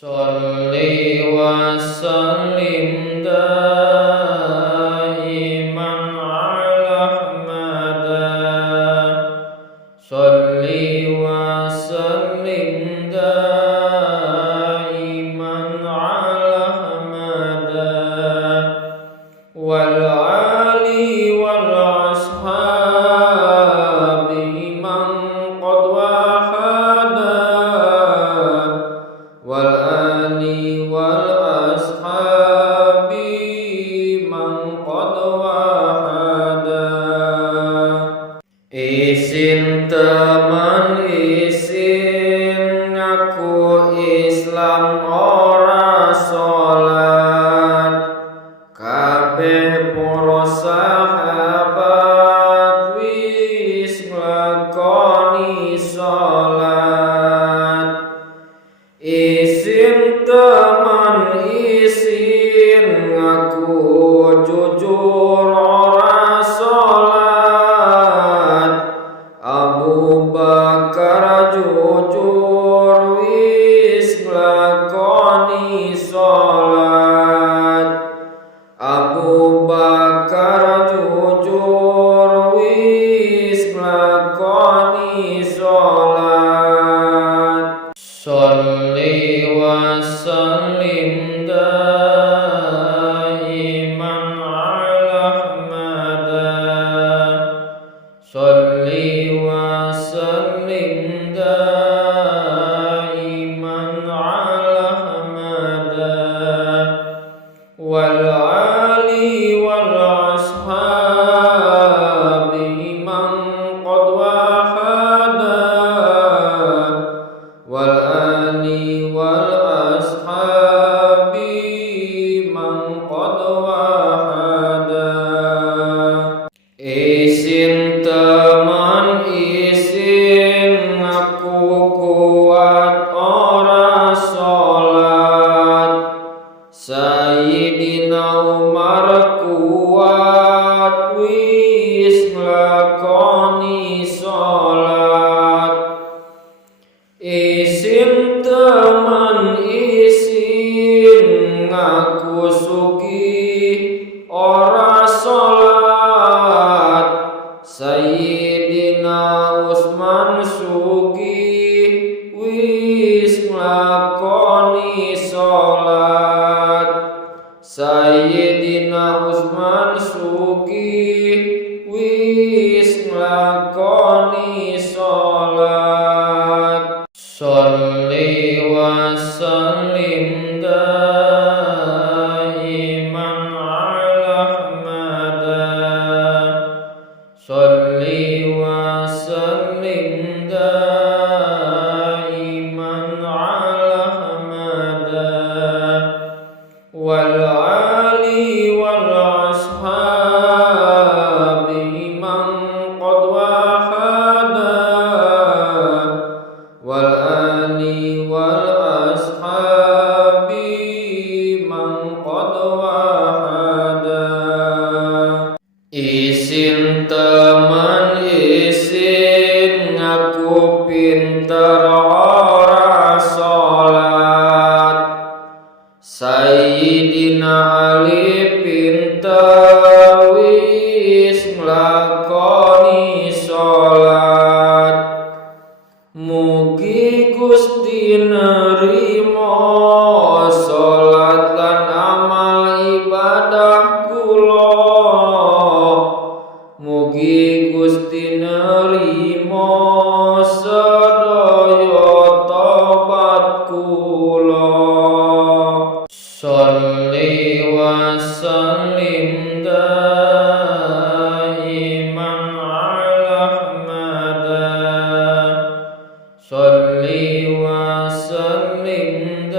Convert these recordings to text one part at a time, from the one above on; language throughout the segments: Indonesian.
Sholli wa sallim daiman ala Ahmada. Sholli wa sallim daiman ala Ahmada. Wal ali wal ashabi man qad wahada. Wal ali wal ashabi man qad wahada. Isin teman isin ngaku Islam ora sholat. Kabeh para sahabat wis nglakoni sholat. Isin teman isin ngaku jujur ora sholat. Abu Bakar jujur wis nglakoni sholat. Abu Bakar jujur wis nglakoni sholat. Sholli wa sallim daiman ala Ahmada. Sholli wa sallim daiman ala Ahmada. Wal ali wal ashabi man qad wahada. Wal ali wal ashabi man qad wahada. Isin teman isin ngaku kuat ora sholat. Sayyidina Umar kuat wis nglakoni sholat. Isin teman isin ngaku sugih ora sholat. Sayyidina Utsman sugih wis nglakoni sholat. Sayyidina Utsman sugih wis nglakoni sholat. Sholli wa sallim daiman ala Ahmada. Sholli wa sallim daiman ala Ahmada. Wal ali wal ashabi man qad wahada. Wal ali wal ashabi man qad wahada. Isin teman isin ngaku pinter ora sholat. Sayyidina Ali pinter wis nglakoni sholat. Mugi Gusti nerimo sholat lan amal ibadah kula. Mugi Gusti nerimo sedaya tobat kula. Sholli wa sallim daiman ala Ahmada. Sholli wa sallim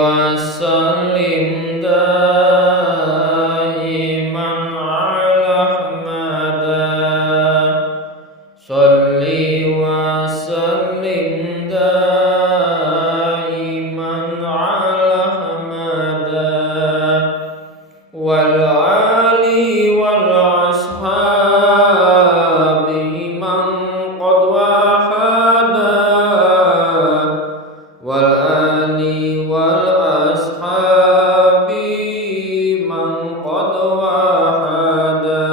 wa sallim daiman ala Ahmada. Sholli wa sallim daiman ala Ahmada. Wal ali wal ashabi man qad wahada. Wal ali wal ashabi man qad wahada.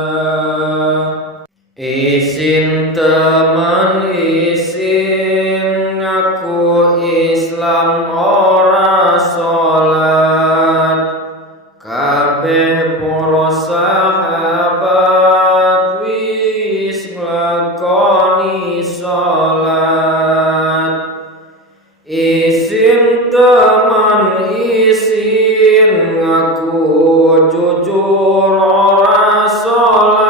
Isin teman isin ngaku Islam ora salat. Kabeh para sahabat wis nglakoni salat. Isin teman isin ngaku jujur ora salat.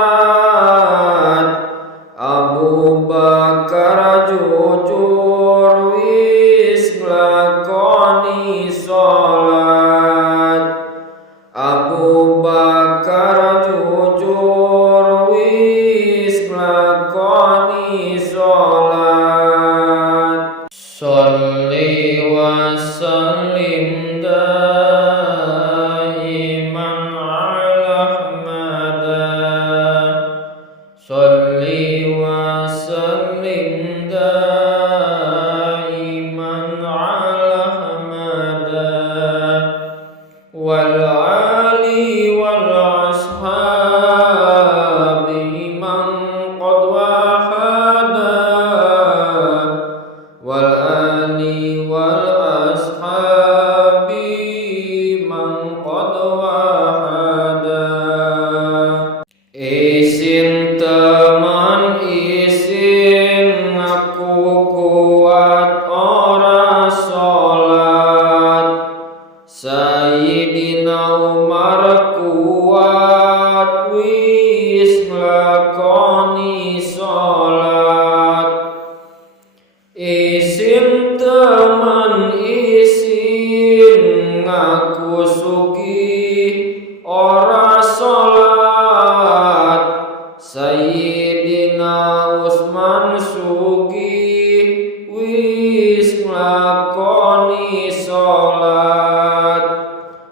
Abu Bakar jujur wis nglakoni salat. Abu Bakar jujur wis nglakoni salat. Sholli wa sallim daiman ala Ahmada. Sholli wa sallim daiman ala Ahmada. Wal ali wal ashabi man qad wahada. Wal ali wal ashabi man qad wahada. Isin teman isin ngaku kuat ora salat. Sayyidina Umar kuat wis nglakoni salat. Isin teman isin ngaku sugih ora salat. Sayyidina Utsman sugih wis nglakoni salat.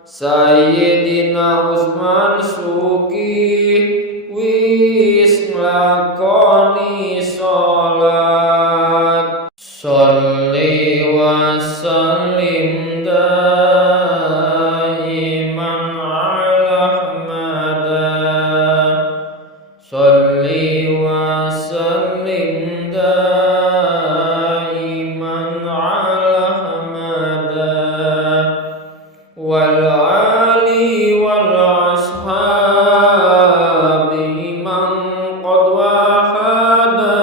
Sayyidina Utsman sugih wis nglakoni salat. Sholli wa sallim daiman ala Ahmada. Sholli wa sallim daiman ala Ahmada. Wal ali wal ashabi man qad wahada.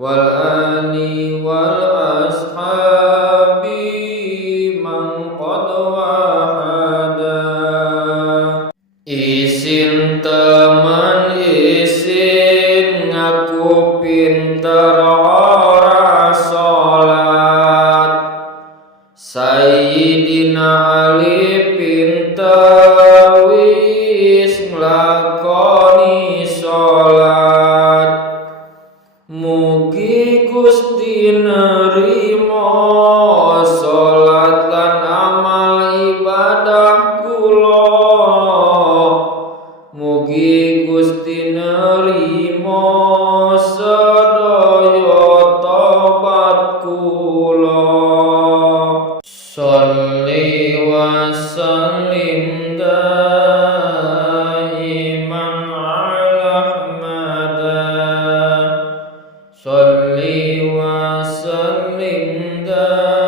Wal ali wal ashabi man qad wahada. Isin teman isin ngaku pinter ora salat. Sayyidina Ali pinter wis nglakoni salat. Mugi Gusti nerimo salat lan amal ibadah kula. Mugi Gusti nerimo sedaya tobat kula. Sholli wa sallim daiman ala Ahmada. Sholli wa sallim daiman